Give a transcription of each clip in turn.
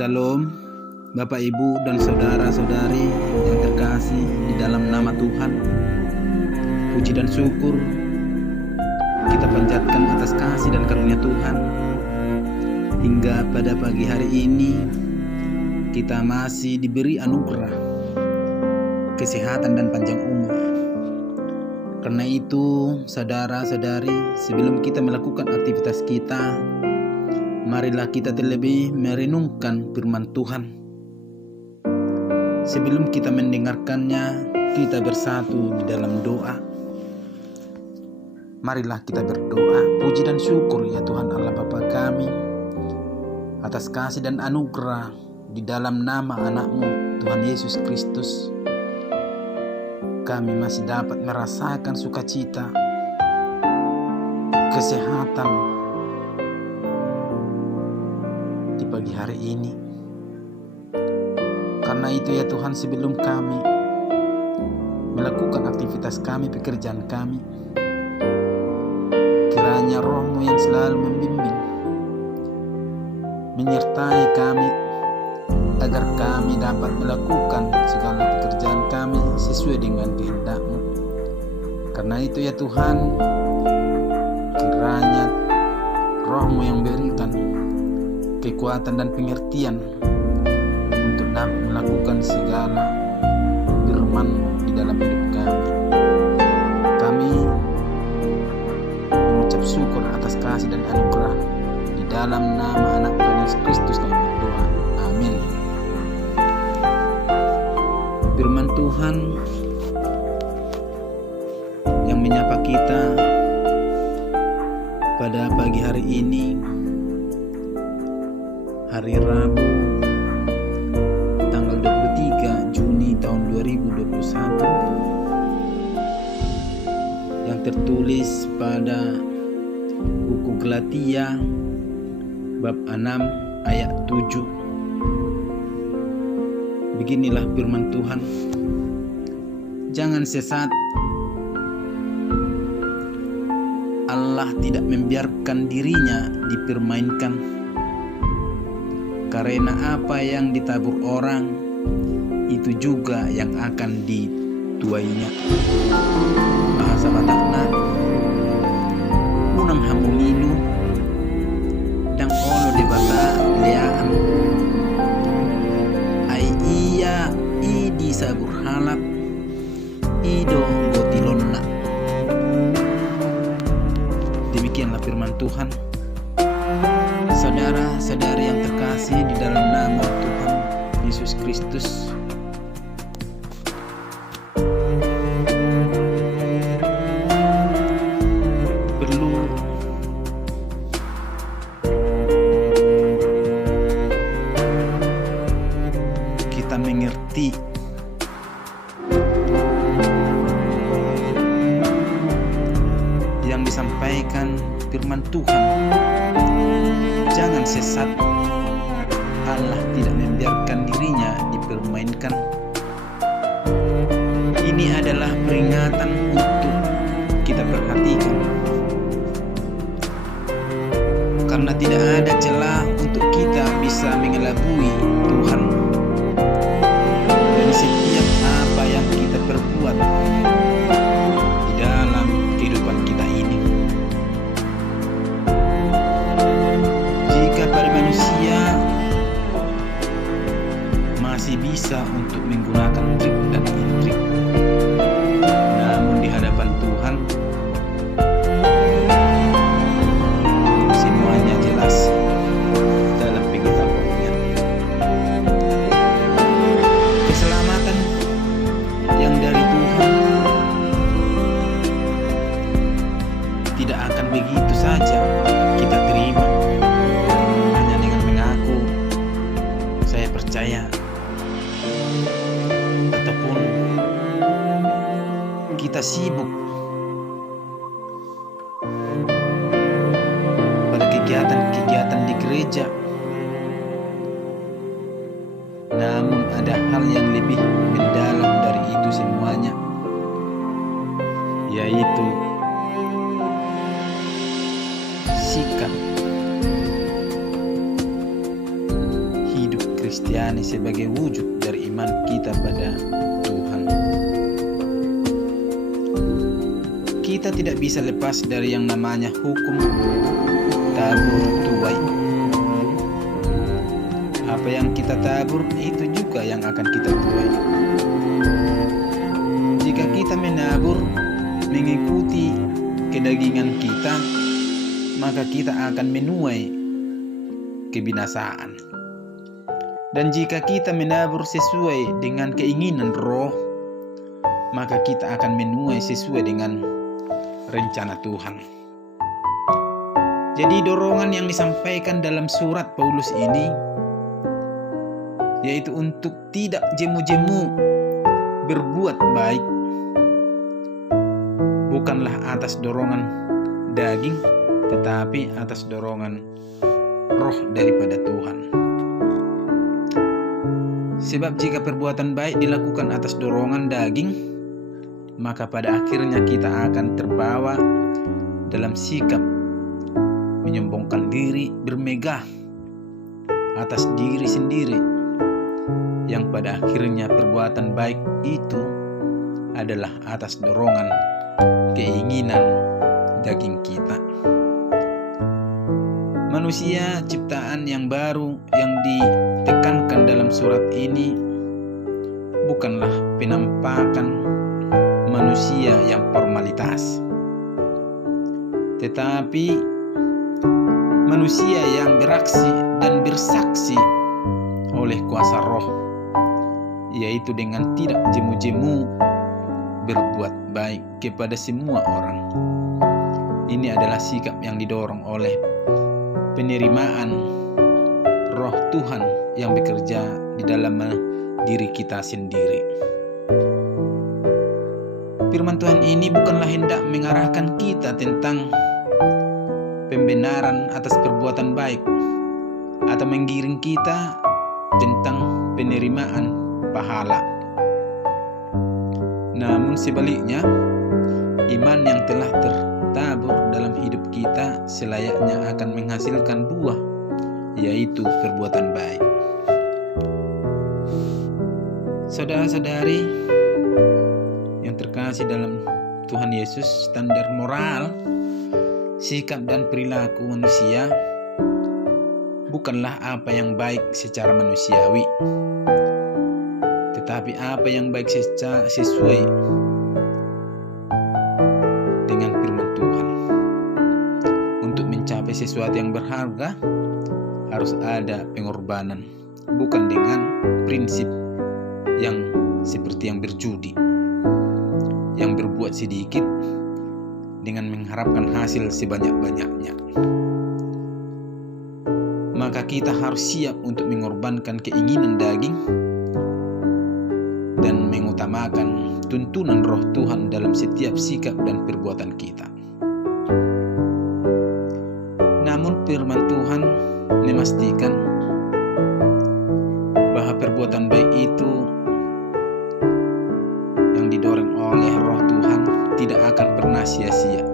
Salam, Bapak, Ibu, dan saudara-saudari yang terkasih di dalam nama Tuhan. Puji dan syukur kita panjatkan atas kasih dan karunia Tuhan. Hingga pada pagi hari ini kita masih diberi anugerah kesehatan dan panjang umur. Karena itu, saudara-saudari, sebelum kita melakukan aktivitas kita, marilah kita terlebih merenungkan firman Tuhan. Sebelum kita mendengarkannya, kita bersatu di dalam doa. Marilah kita berdoa. Puji dan syukur ya Tuhan Allah Bapa kami, atas kasih dan anugerah di dalam nama anak-Mu Tuhan Yesus Kristus. Kami masih dapat merasakan sukacita, kesehatan di pagi hari ini. Karena itu ya Tuhan, sebelum kami melakukan aktivitas kami, pekerjaan kami, kiranya Roh-Mu yang selalu membimbing, menyertai kami, agar kami dapat melakukan segala pekerjaan kami sesuai dengan kehendak-Mu. Karena itu ya Tuhan, kiranya Roh-Mu yang berikan kekuatan dan pengertian untuk dapat melakukan segala firman-Mu di dalam hidup kami. Kami mengucap syukur atas kasih dan anugerah di dalam nama anak Tuhan Yesus Kristus kami berdoa. Amin. Firman Tuhan yang menyapa kita pada pagi hari ini, hari Rabu tanggal 23 Juni tahun 2021, yang tertulis pada buku Galatia bab 6 ayat 7. Beginilah firman Tuhan. Jangan sesat. Allah tidak membiarkan dirinya dipermainkan. Karena apa yang ditabur orang, itu juga yang akan dituainya. Bahasa Batakna, unang hamulinu dan olo di bata leaan. Iya idi sabur halak ido gotilonna. Demikianlah firman Tuhan. Saudara-saudari yang terkasih di dalam nama Tuhan Yesus Kristus, perlu kita mengerti yang disampaikan firman Tuhan. Jangan sesat. Allah tidak membiarkan dirinya dipermainkan. Ini adalah peringatan untuk kita perhatikan, karena tidak ada celah untuk kita bisa mengelabui Tuhan dari setiap apa yang kita perbuat di dalam kehidupan kita ini. Jika pada manusia masih bisa untuk menggunakan trik dan intrik, namun di hadapan Tuhan semuanya jelas dalam pengetahuannya. Keselamatan yang dari Tuhan tidak akan begitu saja kita terima hanya dengan mengaku saya percaya, ataupun kita sibuk pada kegiatan-kegiatan di gereja. Namun ada hal yang lebih mendalam dari itu semuanya, yaitu sikap hidup Kristiani sebagai wujud dari iman kita pada Tuhan. Kita tidak bisa lepas dari yang namanya hukum tabur tuai. Apa yang kita tabur itu juga yang akan kita tuai. Jika kita menabur mengikuti kedagingan kita, maka kita akan menuai kebinasaan. Dan jika kita menabur sesuai dengan keinginan roh, maka kita akan menuai sesuai dengan rencana Tuhan. Jadi dorongan yang disampaikan dalam surat Paulus ini yaitu untuk tidak jemu-jemu berbuat baik, bukanlah atas dorongan daging, tetapi atas dorongan roh daripada Tuhan. Sebab jika perbuatan baik dilakukan atas dorongan daging, maka pada akhirnya kita akan terbawa dalam sikap menyombongkan diri, bermegah atas diri sendiri, yang pada akhirnya perbuatan baik itu adalah atas dorongan keinginan daging kita. Manusia ciptaan yang baru yang ditekankan dalam surat ini bukanlah penampakan manusia yang formalitas, tetapi manusia yang beraksi dan bersaksi oleh kuasa roh, yaitu dengan tidak jemu-jemu berbuat baik kepada semua orang. Ini adalah sikap yang didorong oleh penerimaan roh Tuhan yang bekerja di dalam diri kita sendiri. Firman Tuhan ini bukanlah hendak mengarahkan kita tentang pembenaran atas perbuatan baik atau menggiring kita tentang penerimaan pahala. Namun sebaliknya, iman yang telah tertabur dalam hidup kita selayaknya akan menghasilkan buah, yaitu perbuatan baik. Saudara-saudari yang terkasih dalam Tuhan Yesus, standar moral, sikap dan perilaku manusia bukanlah apa yang baik secara manusiawi, tetapi apa yang baik sesuai dengan firman Tuhan. Untuk mencapai sesuatu yang berharga harus ada pengorbanan, bukan dengan prinsip yang seperti yang berjudi, yang berbuat sedikit dengan mengharapkan hasil sebanyak-banyaknya. Maka kita harus siap untuk mengorbankan keinginan daging dan mengutamakan tuntunan roh Tuhan dalam setiap sikap dan perbuatan kita. Namun firman Tuhan memastikan bahwa perbuatan baik itu yang didorong oleh roh Tuhan tidak akan pernah sia-sia.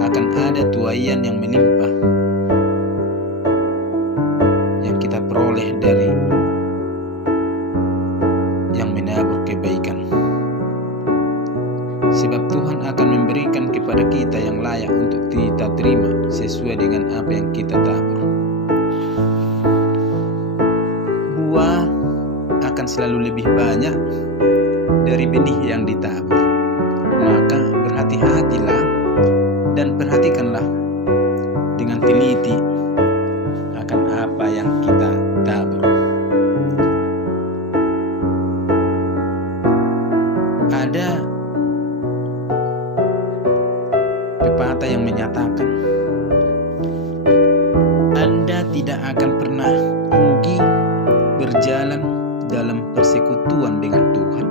Akan ada tuaian yang melimpah yang kita peroleh dari yang menabur kebaikan. Sebab Tuhan akan memberikan kepada kita yang layak untuk kita terima sesuai dengan apa yang kita tabur. Buah akan selalu lebih banyak dari benih yang ditabur. Maka berhati-hatilah dan perhatikanlah dengan teliti akan apa yang kita tabur. Ada pepatah yang menyatakan Anda tidak akan pernah rugi berjalan dalam persekutuan dengan Tuhan,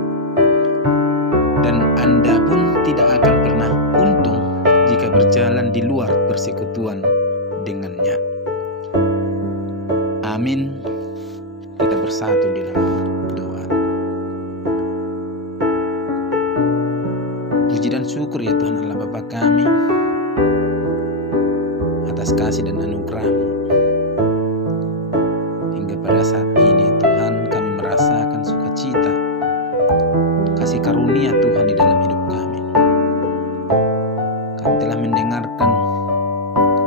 dan Anda pun tidak akan pernah untung jika berjalan di luar persekutuan dengannya. Amin. Kita bersatu di dalam doa. Puji dan syukur ya Tuhan Allah Bapa kami atas kasih dan anugerah-Mu. pada saat ini Tuhan kami merasakan sukacita, kasih karunia Tuhan di dalam hidup kami. Kami telah mendengarkan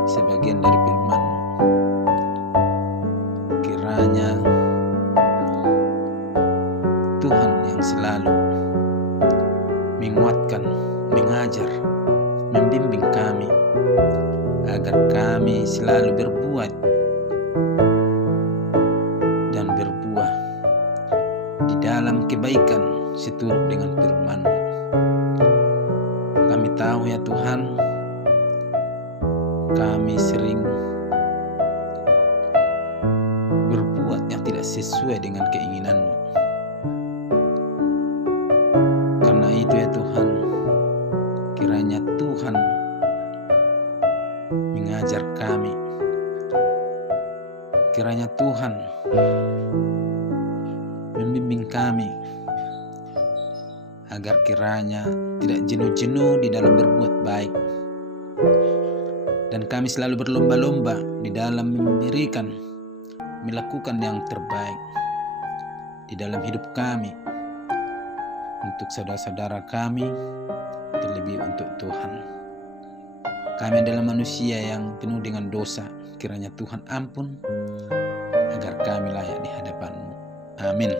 sebagian dari firman-Mu. Kiranya Tuhan yang selalu menguatkan, mengajar, membimbing kami, agar kami selalu berbuat dan berbuah di dalam kebaikan seturut dengan firman-Mu. Kami tahu ya Tuhan, kami sering berbuat yang tidak sesuai dengan keinginan-Mu. Karena itu ya Tuhan, kiranya Tuhan mengajar kami. Kiranya Tuhan membimbing kami agar kiranya tidak jenuh-jenuh di dalam berbuat baik, dan kami selalu berlomba-lomba di dalam melakukan yang terbaik di dalam hidup kami, untuk saudara-saudara kami, terlebih untuk Tuhan. Kami adalah manusia yang penuh dengan dosa. Kiranya Tuhan ampun, agar kami layak di hadapan-Mu. Amin.